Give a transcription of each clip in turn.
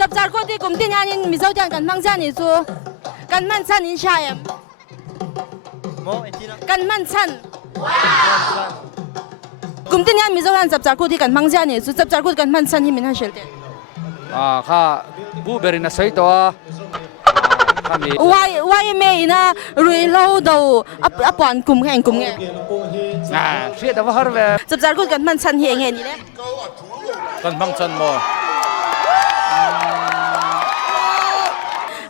จับจากคนที่กลุ่มที่งานนี้มีเจ้าเดียนกันมั่งเจ้านี่จูกันมั่นชันอินชายมกันมั่นชันกลุ่มที่งานมีเจ้าเดียนจับจากคนที่กันมั่งเจ้านี่จูจับจากคนกันมั่นชันที่มีนั่นเฉลี่ยข้าบูเบรินใส่ตัวว่าเมย์นะรุยเล่าดูอัปวันกลุ่มแข่งกลุ่มไงเสียแต่ว่าฮาร์เวจับจากคนกันมั่นชันเฮียงไงนี่แหละกันมั่งชันโม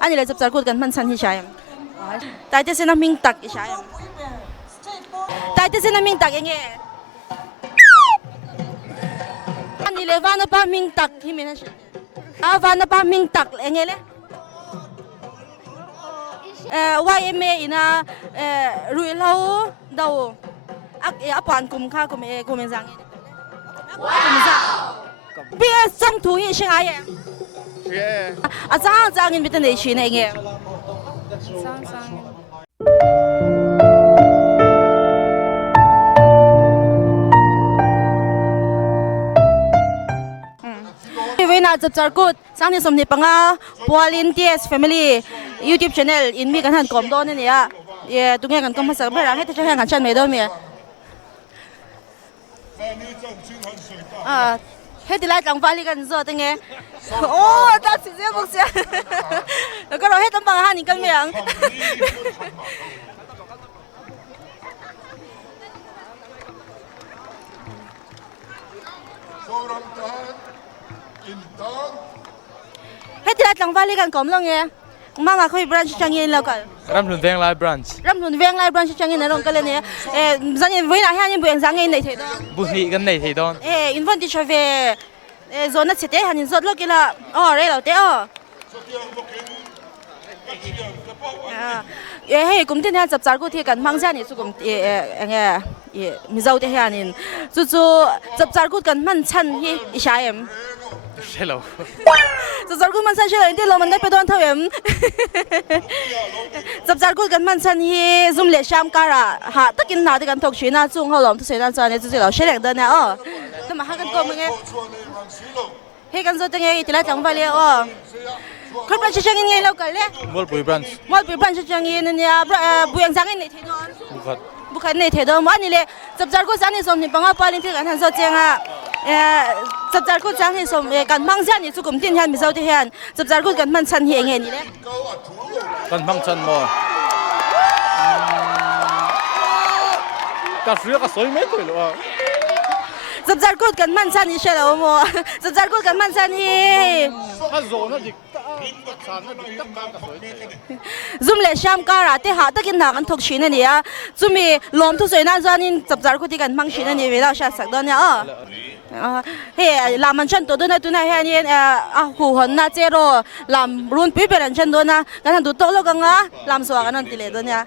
อันนี้เลยจับจากคนกันมั่นชันที่ใช่แต่ที่เส้นมิงตักใช่แต่ที่เส้นมิงตักยังไงอันนี้เลยวันนั้นป้ามิงตักที่มีนั่นใช่วันนั้นป้ามิงตักยังไงเลยว่าเมย์นะรุยเล่าดูอัปวันกลุ่มข้ากลุ่มกลุ่มยังไงกลุ่มยังเบี้ยส่งถุงยังใช่ไหมจ้างเงินไปตั้งไหนชีนเองเวน่าจับจากกูสร้างในสมเด็จปังอาพอลินเทียสแฟมิลี่ยูทูบช anel อินมีกันหันกลมโดนนี่เนี่ยตุ้งแง่กันก็มาสักเมื่อไรให้จะแข่งกันชันไม่ได้ไหมให้ที่ไล่จังฟ้าลีกันโซ่ตั้งไงโอ้ตัดสิเสียบุกเสียแล้วก็เราให้ตั้งบังหันอีกกันไม่ยังให้ที่ไล่จังฟ้าลีกันกลมลงไงมาว่าเขาเป็นบรันช์จังยินแล้วกันรำหนุนเวียงไลบรันช์บรันช์จังยินนั่นลงกันเลยเนี่ยจังยินวิ่งหน้าให้ยินบุญจังยินในเทดอนบุญกันในเทดอนอินวันที่ชอบโซนนั้นเสด็จหันยินโซนโลกิละอ๋อเรื่องเราเต๋อให้กลุ่มที่เนี่ยจับจากกูที่กันมั่งเจ้านี่สุกุมยังไงมีเจ้าที่เฮียนี่จู่ๆจับจากกูกันมั่นชันที่อิชาเอ็มใช่แล้วจับจากกูมั่นชันใช่เลยที่เรามันได้ไปโดนเท่าเอ็มจับจากกูกันมั่นชันที่ซุ่มเลี้ยชามการะหาตะกินหาตะกันถกชีน่าจุ่งเขาหลอมทุกเสียนั่นจานเนี่ยจู่ๆเราเชื่อแรงเดินเนี่ยแต่มาหากันก็มึงไงให้กันโซตั้งไงที่ละจังไปเลยคนประชาชนยังไงเรากันเลยมอลปุยบรันช์จังยินเนี่ยบุญจังยินในเทดอนบุคคลในเทดอนวันนี้เลยจับจากกูจังนี่สมนี่ปังอาปาลินที่กันทันโซเจียงจับจากกูจังนี่สมกันมั่งเจ้านี่สุกุมที่เฮียนมีเจ้าที่เฮียนจับจากกูกันมั่นชันเฮียงนี่เลยกันมั่งชันโมก็เสือก็สวยไม่ถูกหรอจับจากกูกันมั่นชันนี่ใช่แล้วมั้งจับจากกูกันมั่นชันนี่ซุ่มเลี้ยชามการะที่หาตะกินหากันทุกชิ้นนี่ซุ่มมีลมทุกส่วนนั่นจานินจับจากกูที่กันมั่งชิ้นนี่เวลาชัดสักตอนเนี่ยเฮ้ลามันฉันตัวนั้นตัวนั้นเฮ้ยนี่หูหันน่าเจโร่ลำรุ่นปีเป็นฉันตัวนั้นกันทันตัวโตแล้วกันลำสว่างกันนั่นติเลยตัวเนี่ย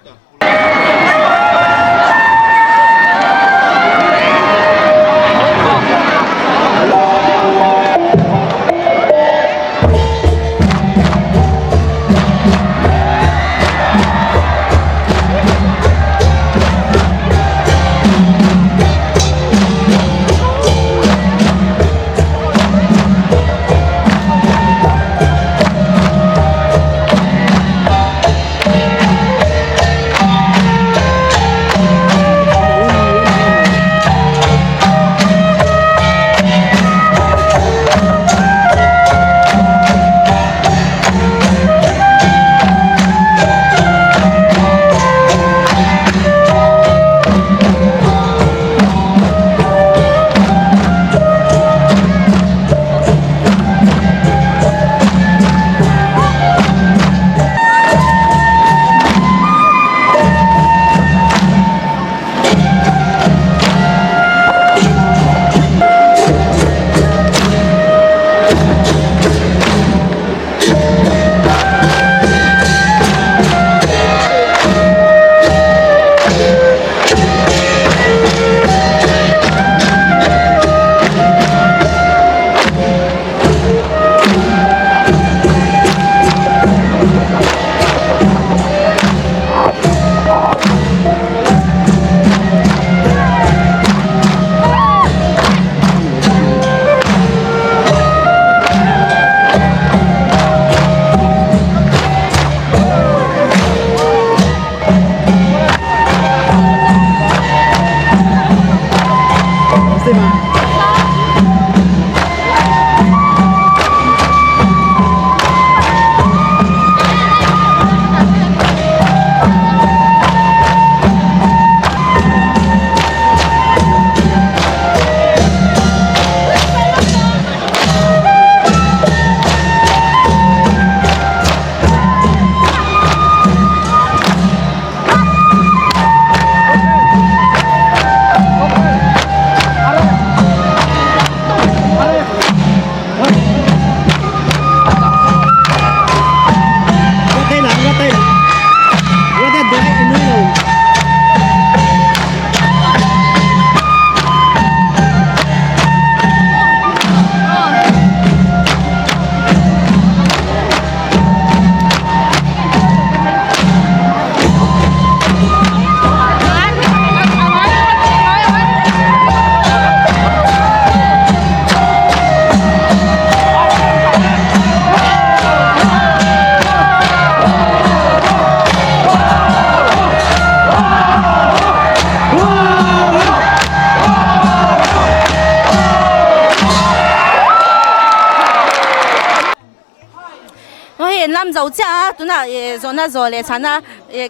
เห็นลำเจ้าจ้าตัวน่ะโซน่าโซเลยฉันน่ะ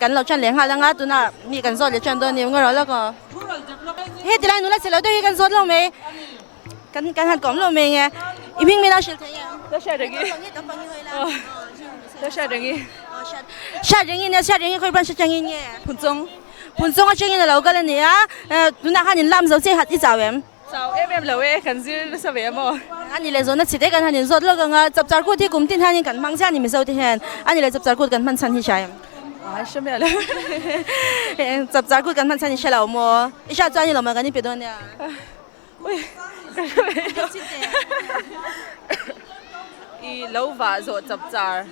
กันเราจันเลี้ยงหาแล้วงั้นตัวน่ะมีกันโซเลยจันตัวนี้งั้นเราแล้วก็เฮ้ยที่ไรหนูน่ะเสร็จแล้วด้วยกันโซเราไหมกันหัดกล่อมเราไหมไงอีพิงไม่น่าเชื่อถือยัง 都下人意，都下人意，下人呢？下人可以不是正音呢？盘中盘中我正音的老个了你啊，你那喊你揽手这一早人，就 MM 樓嘅，近時十幾麼？啊你来说那吃的跟喊你说那个啊，十जार股ที่กลุ่มที่喊你กันมั่งใช่你ไม่收ที่เห็นอันนี้เลย十जार股กันมั่งชันที่ใช่ 啊，什麼咧？十जार股กันมั่งชันที่ใช่เราโม一下抓你老妈跟你别动呢。喂，อี老話做十जार，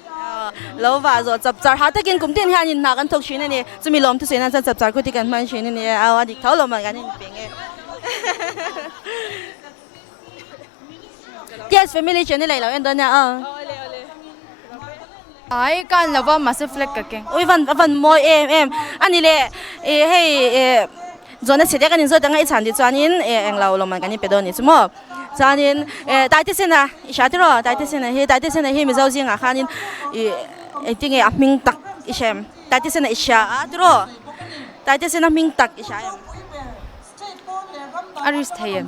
老話說十जार下得見咁啲喊你拿緊讀書呢你，仲未攞唔到水呢真十जार股啲กันมั่ง書呢你啊我哋頭老媽跟你變嘅。Yes family 轉啲嚟留一陣啊。ai kan lava massive flag ka ke oi van moi em ani le hey zona chede kan zo danga ichan di chanin eng lau lo man kan ni pedoni chumo chanin dai te sena isha ti ro dai te sena he mi zo jinga khanin I think e aming tak ishem dai te sena isha a ti ro dai te sena ming tak isha aris thayen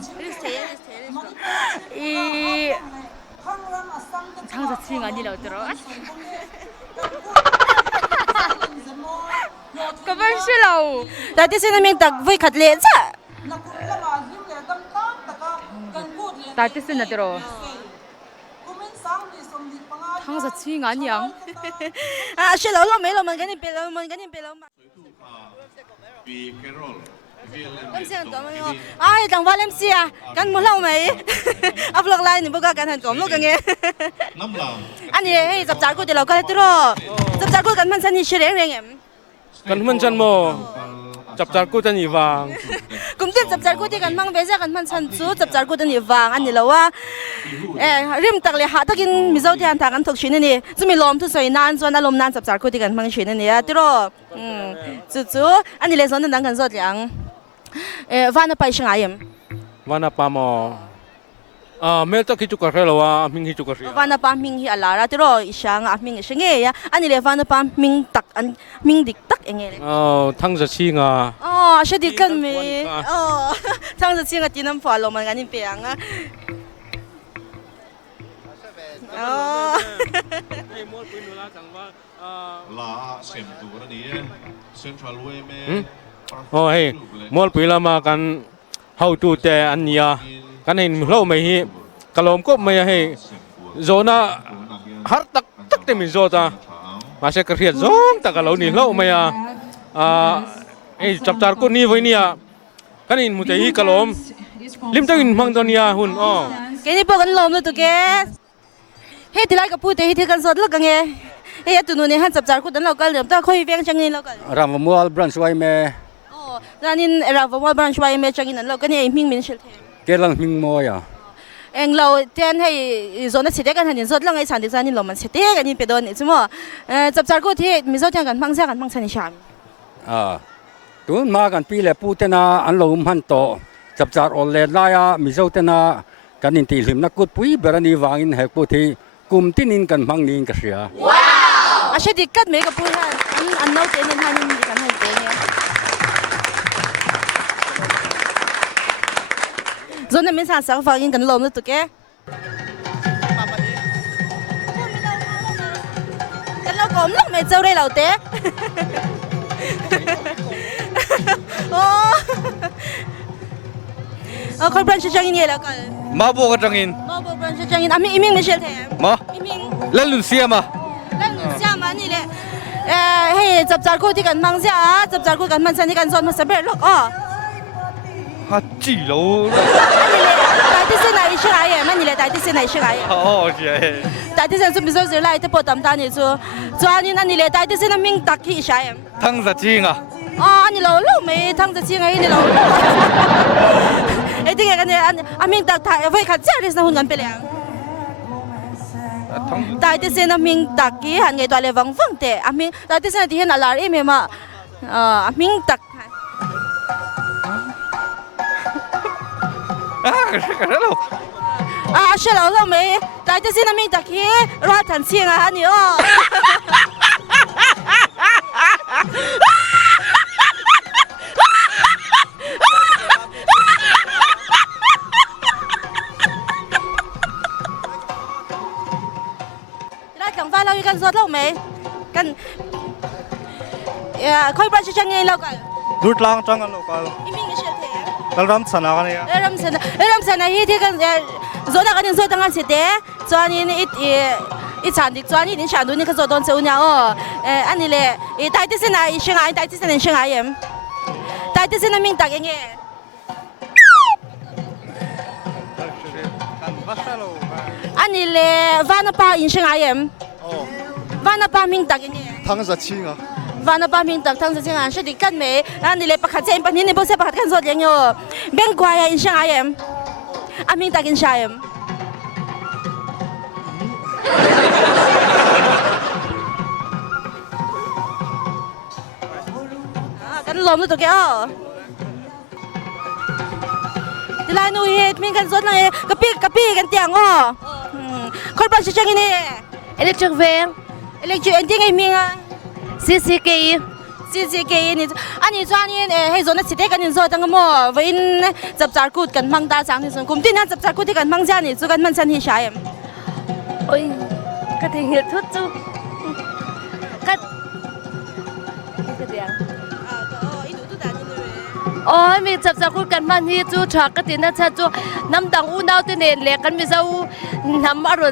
i thang sa ching ani lo tro ka ban shi lo dai te sena ming tak voi khat le cha ta ti sin na tro thang sa ching ani ang a she lo me lo man kan ni pe lo ma Em xem tụi mình ai thằng Văn em xia căn một lâu mày áp lực lại thì bữa cả căn cổng lúc cái nghe anh đi hey dập trái của thì lâu cái đó dập trái của căn mình sinh chơi rèn em Kan man chan mo. Chap char ko tan iwang. cũng tiếp dập trái của thì căn mang về ra căn mình sinh chú dập trái của thì nhiều vàng anh đi lâu à rim tắc lại hạ tắc in mi dâu thì anh thằng anh thuộc chuyện này chúng mình lom thu sợi nan cho anh lom nan dập trái của thì căn mang chuyện này à đó chú anh đi lấy số nên đang cần số tiếng Van apa isang ayam? Wana pa mo. Mel to kitu ka khelo wa ming hitu ka ria. Van apa ming hi alara tiro isang aming isang ya. Ani le van apa ming tak an ming dik tak engel. Thang sa chi nga. Siya di kan me. Tang sa singa tinam follow man ganin peang. Hey mo pin wala sang wa. La sem tu ni Central Way me. Hey, mol pila ma kan how to te anya. Kan hin lo mai hi kalom ko mai he zona har tak tak te mi zota. Ma se kriat zong ta kalo ni lo mai chap char ko ni voi ni kan hin mu te hi kalom lim ta in mang donia hun Kini po kan lom lo to ke. Hey tilai ka pu te hi kan sot lo ka nge. Hey tu nu ni han sap jar ko dan lo kal ta khoi veng chang ni lo kal. Ramamual branch wai me Nanin era wa branch wa me chang in lo kan ni ming min shil the. kelang ming mo ya Eng lo ten hey zona chite kan hanin sot lo ngai chan di chan ni lo man chite kan ni pe don ni chumo sap jar ko the mi zo tiang kan mang sa kan mang chan ni sham. tun ma kan pi le pu te na an lo han to chap char ol le la ya mi zo te na kan in ti hlim na kut pui berani wangin he pu thi kum tin in kan mang ning ka sia Asya dikat me ka pu han an no te nin hanin di kan han te ni. Zona min sa sa fa in kan lom lo to ke. Kan lo kom lo me zau re lo te. Khoi branch chang in ye la ka. Ma bo ka tangin Mo bo branch chang in ami iming me shel the. ma Iming lalun sia ma lan sia ma ni le. Hey chap char ko ti kan mang sia chap char ko kan man san ni kan zon ma sa ber lok ha chi lo Ani le dai ti se na i shi ai ma ni le dai ti se na i shi ai. je Dai ti se su mi zo zi lai te po tam ta ni zu. Zu ani na ni le dai ti se na ming tak ki shi ai. thang sa chi nga Ani lo lo me thang za chi ngai ni lo. Ding kan an ming tak ta voi kha cha ris na hun kan pe liang. thang Dai ti se na ming tak ki han ngai to le wang wang te. Aming dai ti se na ti hen alar e me ma. Ming tak. ka lo Siya lo lo me dai ti se na ming tak ki ro ทันเสียงอ่ะนี่อ๋อได้กลางฟ้าเราอยู่กันสดเราไหมกันค่อยประชิดจังไงเรากัน Dut lang chang an lokal. อีมิงไม่เชื่อเถอะ Kal ram sana kan ya. ram sana hi thi kan zo da kan zo da ngan site chuan in i chan dik chuan in shan du ni ka zo don cheu nya o ani le i tai ti sena i shinga i tai ti sena shinga yem tai ti sena ming tak enge ani le vana pa in shinga yem vana pa ming tak enge Thang za chi nga. vana pa ming tak thang sa singa shi dik kan me ani le pakhat chen pa ni ni bo se pakhat kan zo leng yo beng kwa ya in shinga yem aming tak in shayemกันลมตัวแกอ๋อทีไรนูเฮ็ดมีกันสดเลยกะปี้กันเตียงอ๋อคนปราศจากนี่ electric van อิเล็กทริกที่ไงมีอ่ะ CCKI นี่อันนี้ส่วนนี้ให้ส่วนนั้นสิเด็กกันนี่ส่วนตั้งมั่ววินจับจากกูดกันมังตาสังที่ส่วนกลุ่มที่นั่นจับจากกูที่กันมังจานี่ส่วนกันมันสันที่ใช่ ôi cái thằng hiệt thút chú cái gì ôi mình chập chập cũng cần man hi chú chọc cái tiền đó chú năm đằng u nào tên này lẹ cần mình sao nằm ở rồi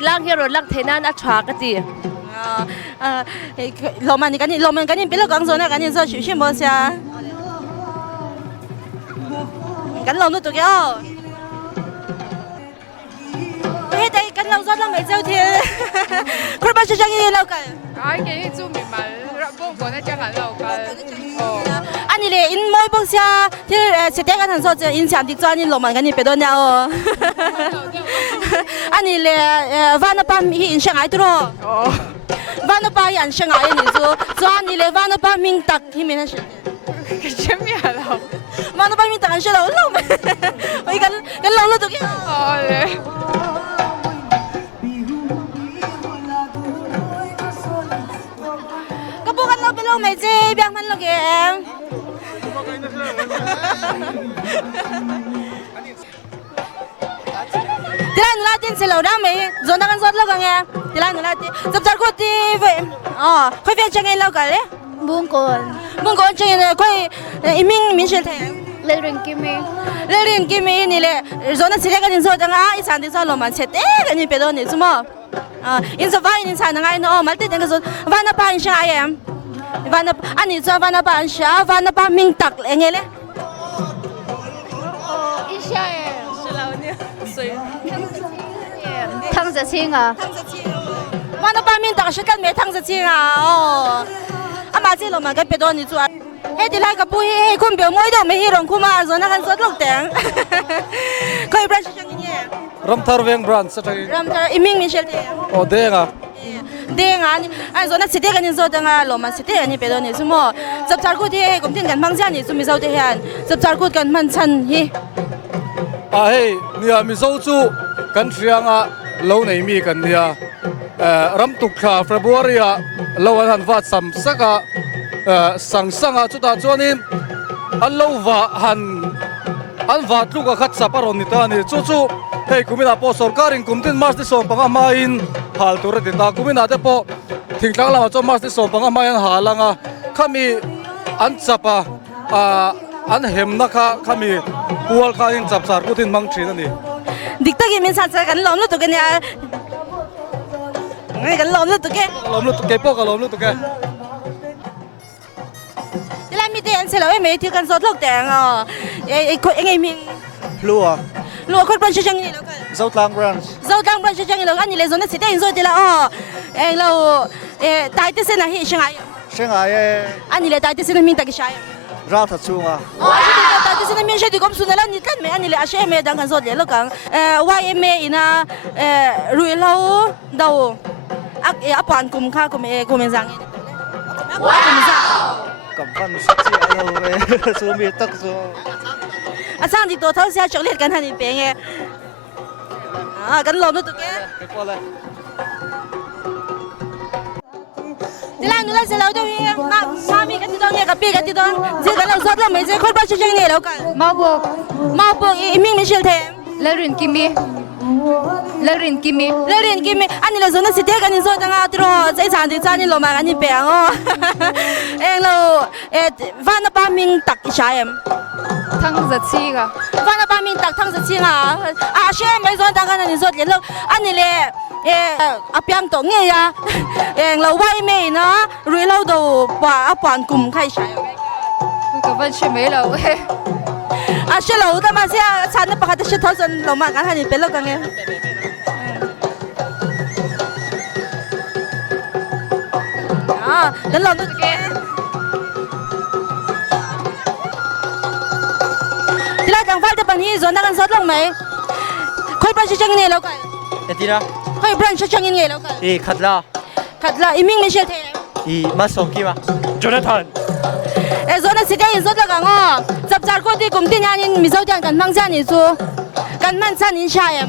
lang hier rồi lang thế nào nó chọc cái gì 老曼你赶紧别老讲说呢，赶紧说学么下，赶老都读个哦。嘿，对，赶老说都没走天，快把学生给老干。Ai cái chú mình mà bông của nó chắc hẳn lâu cái. anh đi lên in mỗi bông xa thì sẽ thấy cái thằng số in sản đi cho anh lồng mà cái này phải đón nhau anh đi lên van nó bám in sang ai đó van nó bám in sang ai này cho anh đi lên van nó bám mình tắc thì mình sẽ Cái chém mẹ đâu. van nó bám mình tắc sẽ lâu lâu mà cái lâu lâu tụi kia Ôi. cái bố cái lâu bên lâu mày chơi biangมันlâu kìaทีไรหนูลาตินเสร็จแล้วได้ไหมจนตั้งกันสดแล้วกันไงทีไรหนูลาตินจับจับกูตีไปอ๋อค่อยเฟี้ยงจังไงแล้วกันเลย buông cồn มึงก่อนจังไงค่อยอีมิงมินเชลแทง lên rừng kim mi เรื่องกิมมี่นี่แหละจนนั้นเสร็จกันสดจังอ่ะอีสานที่สอนลงมาเสร็จกันนี่เป็นตัวนี่สมออินสบายอินสานยังไงเนาะมาติดกันสดวันนั้นป้าอินช่างไอเอ็มวันนั้นอันนี้จะวันนั้นป้าอินช่างวันนั้นป้ามิงตักเองเลย 一下耶是老娘水汤着青啊วันนั้นป้ามิงตัก是กัน没汤着钱啊哦啊มา这ลงมากันเป็นตัวนี่ตัวเฮ้ยที่ไรกับปุ้ยเฮ้ยคุณเบียวมวยเดียวไม่ฮิรงคุมาจนนั้นสดลูกแตงเคยประชาชนนี่ Ram thar veng brand sa thai. รำเธออีมิงมิเชลเดีย O de nga. เด้งอ่ะไอ้ส่วนนั้นสิเด็กันนี่ส่วนอ่ะลงมาสิเด็กันนี่เป็นตัวนี่สมอจับจับกูที่กลุ่มที่กันมังจานี่สมิเซาเดียนจับจับกูกันมันชันฮี À hey, nia mi zo chu kan thiang a lo nei mi kan nia. Ram tuk kha February a lo an han va sam saka sang sanga chu ta chuanin an lo va han an va tlu ka khat sa paron ni ta ni chu chu hei kumina po sarkarin kumtin mas ti som panga ma in hal tur ti ta kumina te po thingtlang lama chu mas ti som panga ma yan halanga khami an chapa an hem na khami pual kha in chap sar putin mang thin ani ดิกตะกี้มันสั่นใจกันลมลุตุกันเนี่ยไงกันลมลุตุกัน lom lu ke po ka lom lu to ke ที่ไรมีเตียนเสร็จแล้วไม่ที่กันสดลูกแตงอ่ะไอ้คนไอ้มิง lua ลูกคนประชาชนนี่แล้วกัน Zoutlang branch เจ้าดังประชาชนนี่แล้วกันนี่เลยส่วนนั้นสิเด็กันส่วนที่ละอ๋อเราตายที่เส้นไหนใช่ไหม Shanghai อันนี้เลยตายที่เส้นมิงตะกี้ใช่ ra thật chung à อ๋อตายที่เส้นมิงใช่ที่กรมสุนัขนี่กันไหมอันนี้เลยอาชีพไม่ดังกันส่วนเดียวแล้วกันว่าเอ็มเอนะรุ่ยเราดาวอ่ะปานกุมข้ากุมกุมยังไงว้าว cầm văn sắc chị lâu về số mi tắc số อาจารย์ที่ตัวเท่าเสียจกเลียดกันทันอีเปียงไงกันลมด้วยตัวแก ทีแรกนึกว่าจะเราจะมีมามีกันที่ตรงนี้กับปีกันที่ตรงเจอกันเราสดเราไม่เจอคนบ้านชิงๆเนี่ยแล้วกัน Mabuk. มาบอกอีมิงไม่เชื่อเทม Lerin kimi. Lerin kimi. เรื่องกิมอันนี้เราสนสิเทกันนี่สดจังอ่ะที่เราใจจานที่จานนี่เรามากันนี่เปียงอ๋อเราวันนั้นป้ามิงตักอีชายม Tang zatsiga. วันนั้นป้ามิงตักทั้งสิชิงอ่ะเชื่อไม่สนจังกันนี่สดเลยเราอันนี้เลยอาเปียงตรงเนี่ยเราไว้ไม่นะรู้เราดูป่านกลุ่มใครใช่ Kapan shi mai lo. 是老的嘛，现在产的不还得是头身老嘛，刚才你别老讲的。人老都这个。你来讲法的本地做那个啥弄没？可以不是讲你老个，一啲啦，可以不是讲你老个。卡啦，看了，一明没写的。乜數機嘛？Jonathan，做那时间你说这个哦，十jaar过的工地伢人没收点跟忙下你做，跟慢餐你下呀，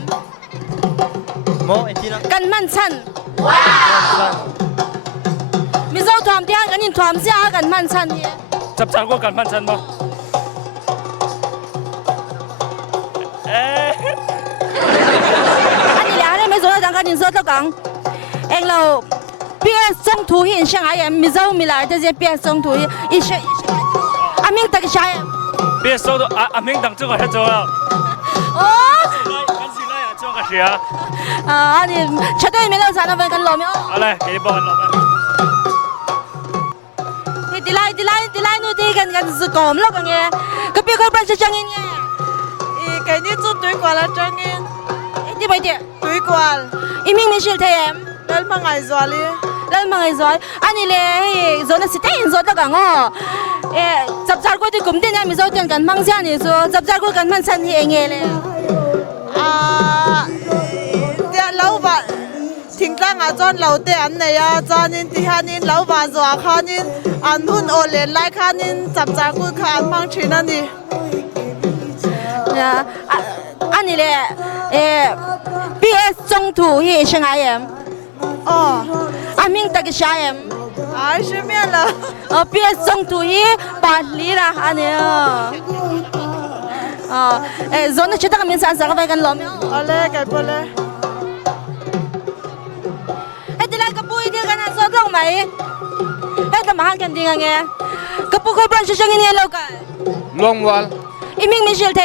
冇一啲啦，跟慢餐。มีเจ้าทอมที่หันกันยินทอมเสียกันมันชันเนี่ย จับจานก็กันพันชันบ่อันนี้แหละเนี่ยไม่สนใจกันยินสดแล้วกันเองเราเปียส่งถุยเชียงไอ้มีเจ้ามีหลายแต่เปียส่งถุยอีเชียอามิงตะกี้ใช่别收到阿明当这个还做啊， โอ้ กันสิไล่啊做个事啊，อันนี้ชัดด้วยไม่เล่าสารพันกันหล่อไหมอ๋อ 好嘞，给你报很老板。ดีไลนู่นดีกันสุกอมแล้วกันเนี่ยก็เปียคนบ้านจะจังเนี่ย 给你做对瓜了，张英， ดีไปเดีย 对瓜， อีมิงไม่เชื่อเทียม 咱们爱做哩。 แล้วมึงไอ้ซอยอันนี้เลยโซนสิเตยนโซนตะกังอ๋อจับจากกูที่กลุ่มที่เนี่ยมีโซนกันมั่งเสียนี่โซจับจากกูกันมันสันที่เองเลย 这老板，听讲啊，咱老爹安尼啊，咱人底下人老板做看人，安分学练来看人，十กู看忙去那里。อันนี้เลยPS 中途ที่เชียงราย哦，อามิงตะกี้ใช่是面了。PS 中途ที่ปาลีละอันนี้โซนที่จะต้องมีสารสังไปกันหรอมั้ย好嘞，该不嘞？ที่ไรกับปุ้ยที่กันนะโซนลงไหมแต่มาหันกันดีกันไงกับปุ้ยเคยปล้นชิงๆนี่แล้วกัน ลงวัน อีมิงมิเชลเท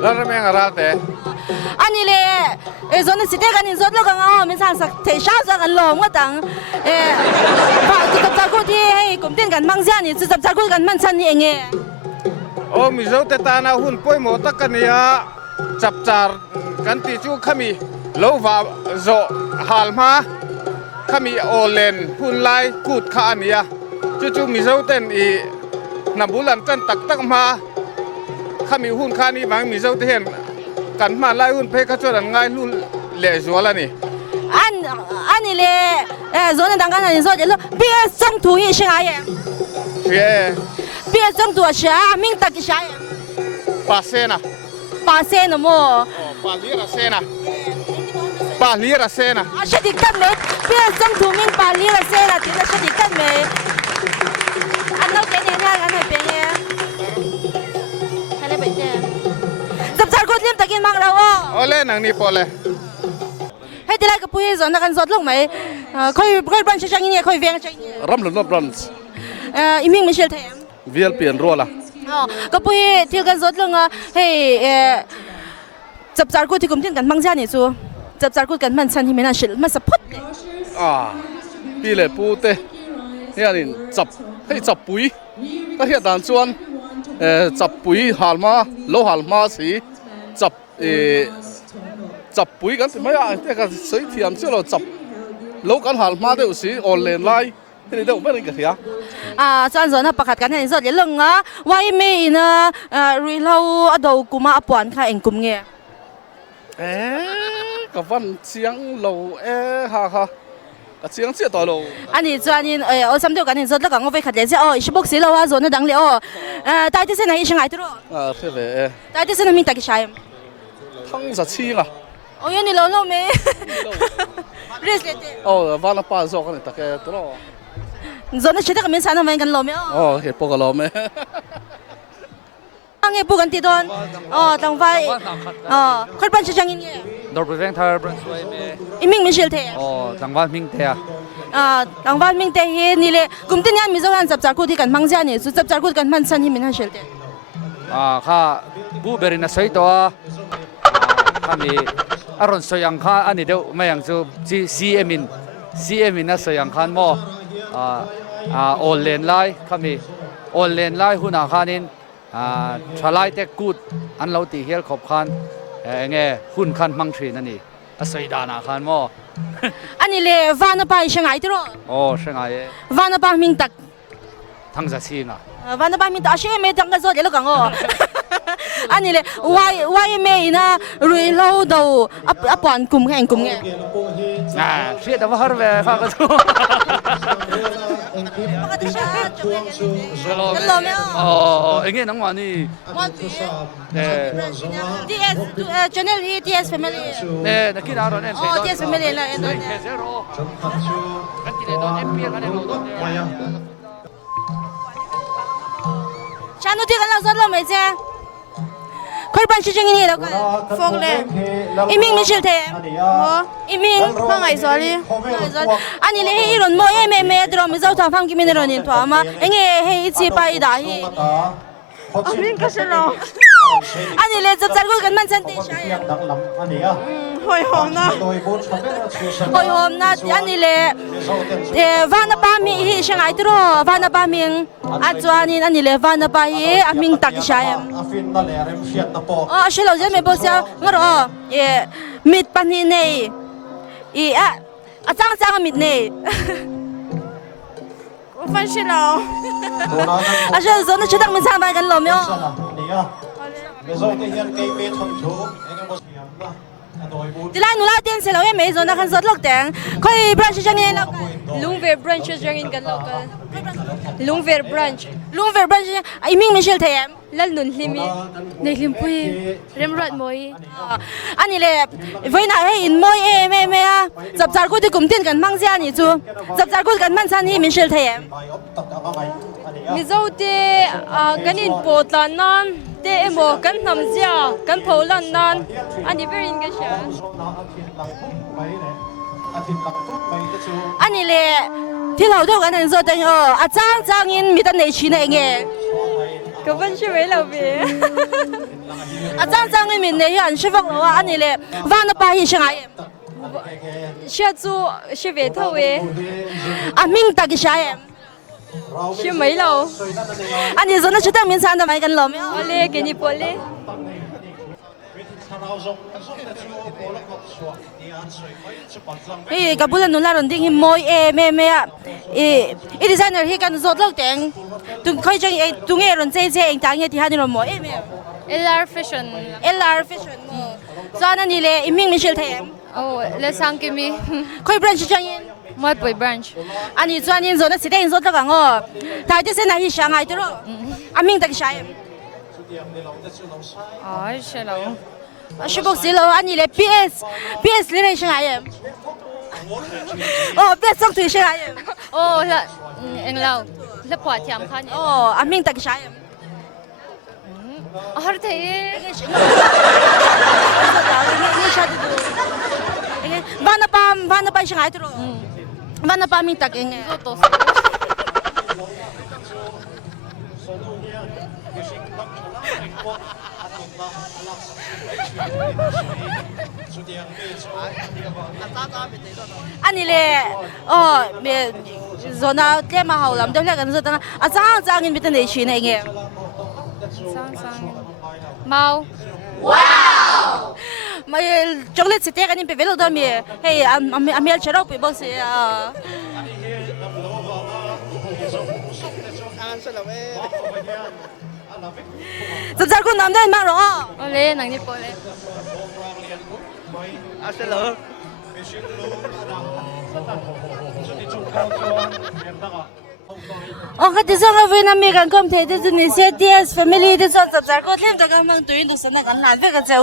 แล้วแม่งอะไรแต่ อันนี้เลยโซนสิเตกันนี่โซนแล้วกันอ๋อมีสารสักเทชาสักกันหลงก็ตังฝากจับจากกูที่ให้กลุ่มเต้นกันมั่งเสียนี่จับจากกูกันมันชันนี่เองไง โอ้มีเจ้าแต่ตาหน้าหุ่นป่วยหมดตะกันเนี่ยจับจารกันติจูขมีโลวาโซฮัลมาขมีโอเลนหุ่นไลกูดขาเนี่ยจู่ๆมีเจ้าเต้นอีนับบุลันจันตักมาขมีหุ่นขานี่บางมีเจ้าเต้นกันมาไล่หุ่นเพกจวนง่ายลุ่นเละจัวละนี่ อันนี้เลยโซนต่างกันนี่โซนเดี๋ยวเบี้ยส่งถุยใช่ไหม เฮ้ย เบี้ยส่งถุยใช่มิงตะกี้ใช่ ปาเซนะ ปาเซนโม ปาลีระเซนะปาลีระเซนะ ชดิกันไหมเบี้ยส่งถุยมิงปาลีละเซนที่เราชดิกันไหมอันเราเป็นยังไงกันให้เป็นยังให้เราเป็นยังจับจากกูเลี้ยงตะกี้มังเราอ๋อ โอเล่นังนี่พอเลย ให้ที่ไรกับปุ้ยโซนกันสดลงไหมค่อยบ้านชิงๆนี่ค่อยเวียงชิงนี่ รำหลุนรำส์ อีมิงมิเชลเทม เวียลเปลี่ยนรัวละ ก็ปุ้ยที่กันสดลงให้จับจากกูที่กลุ่มที่กันมั่งเสียนี่ซูจับจากกูกันมันชันที่ไม่น่าเชื่อมันสะพัดเลย ปีเลยปูเตเฮียนี่จับให้จับปุ๋ยก็เฮียด่านส่วนจับปุ๋ยหาลมาโลหาลมาสีจับจับปุ๋ยกันไม่อะแต่ก็ใช้เทียมเชื่อเราจับโลกันหาลมาเดี๋ยวสีออนไลน์ไลน์ที่นี่เดี๋ยวไม่ได้กันเฮียจานสอนประกาศกันให้สดเดี๋ยวลงไว้ไม่นะรีเราดูกุมาปวนค่ะเองกุมเงี้ย กับวันเสียงเราฮ่าเสียงเสียต่อเรา อันนี้จานนี้我สำเร็จกันให้สดแล้วก็我ไปขัดเลยสิ是不是了啊？做那当了大家现在一起来的咯。是呗大家现在没打给啥？ทั้งสัตว์ชีละ โอ้ยนี่เราไม่เรียกเลย Oh, vana pa zo kan ta ke tro. จนฉันจะกับมินสันทำไมกันลมเนี่ย Oh, ke po ka lo me. อังเงปูกันตีโดนอ๋อตั้งไฟอ๋อคนบ้านชื่อจังยินเงี้ย Dor prevent her brand sway me. อีมิงมิเชลเท Oh, tangwan ming te. ตั้งวันมิงเตฮีนี่เลยกุมตินยามิโซกันจับจากกูที่กันมังเจานี่สุดจับจากกูกันมันสันที่มินฮันเชลเต Kha bu berin na sai to. Kami aron soyang kha ani deu mayang chu CM in na soyang khan mo. All len lai kami all len lai huna khanin thalai te kut an lo ti hel khop khan nge hun khan mang thrin ani asoi dana khan mo อันนี้เลยวานาปาอีช่างไงตัว oh shangai วานาปามิงตัก thang za singa วานาปามิงตักอาชีพไม่ตั้งกันโซเดี๋ยวเรากังอ๋ออันนี้เลยวายเมย์นะรุยเล่าดูอับปอนกลุ่มแข่งกลุ่มไง เสียแต่ว่า har ve kha ka chu ปกติชาจบกันลมเนี่ย oh enge nang wa ni วันปีDS channel DS family ne nakira ro ne อ๋อ DS family ละเอ็น zero kan ti le don mp kan le lo don ฉันนู่นที่กันเราสอนเราไม่ใช่คนบ้านชื่อจังยินเรากันฟอกเลยอีมิงมิเชลเทอีมิงฟังไงสอนเลยอันนี้เลยให้รอนโมเอเมเมดรอมิเจ้าทางฟังกิมินรอนินทัวมาเอ็งให้อีจีไปได้อามิงก็是เราอันนี้เลยจับจับกูกันมันสันติชัยหอยหอมนะหอยหอมนะอันนี้เลยวานาปามีฮิช่างไอตัววานาปามิงอาจารย์อันนี้เลวานาปาฮิอามิงตักชัยอ๋อฉันเราจะไม่บอกเสียงรอมิดปันนี่เนี่ยอาจารย์มิดเนี่ย我分析了，啊，是说那去他们上班跟老苗。ဒီလိုက်နူလာတင်စလောရဲ့မေဇွန်နာခန်ဇတ်လောက်တန်ခွေ branch ချင်နေလောက် Lungver branch jangin kan local. Lungver branch. Lungver branch အိမင်းမရှယ်တဲ့ Lal nun limi. Nei limpui. Remrat moi. อันนี้เลยวันไหนให้อินมวยเมอะจับจับกูที่กลุ่มเต้นกันมั่งเสียนี่จูจับจับกูกันมั่งสันนี่มิเชลเทียม Mizo te kanin potlan nan te emo kan namzia kan polan nan ani berin ga sha. อันนี้เลยที่เราดูกันนั่นဆိုတဲ့อาจารย์จางอินมีแต่ในชีนเอง Ka ban shi wei lau be. อาจารย์จางอินมีในยันชิฟกว่าอันนี้เลยวันละไปช่างไง Sha zu shi wei thau we. อามิงตักชัย Shi mai lau. อันนี้ส่วนนั้นชุดแต่มีสันทำไมกันหรอไม่ Ole ke ni pole. เฮ้ยกับบุญนุ่นลารุนดิ้งมวยเมอะดีไซเนอร์ที่กันสดเลิกแต่งตุงค่อยจังตุงรุนเจ๊เองต่างเงี้ยที่หานี่เรามวยเม LR fashion. LR fashion ส่วนนั้นนี่เลยอิมิงมิเชลเทม Oh, le sang ke mi. ค่อย branch จังยิน Moi boy branch. อันนี้ส่วนนี้ส่วนนั้นสิได้สดแล้วกันอ๋อถ้าจะเส้นไหนที่ช่างไงตัวอามิงตักชัย Ai she lau. ชิบุกสิโลอันนี้เลย PS เลยช่างไงอ๋อ PS ส่งถึงช่างไง Oh, la eng lau. La pwa thiam khan. อ๋ออามิงตักชัย Har the. วันละปามช่างไงตัววันละปามิงตักเอง To. อันนี้เลยอ๋อเมื่อโซน่าเที่ยมาหาลำเดี๋ยวเรียกกันสุดนะอาจารย์กินเป็นในชีนเอง Sang. Mau. มาจงเล่นสิเตกันนี่เป็นเวลาตัวมีเฮ้ยอามีอะไรเชื่อเราไปบอกสิจะจัดคุณน้ำได้มากหรอ Ole nang ni pole. Aselo. อ๋อก็ที่ส่งเอาไว้นะมีการคอมเทสที่นี่เสีย DS family ที่ส่งจับจัดก็เล่นจากการมังตุยดูสนักกันหลานเพื่อกันเจ้า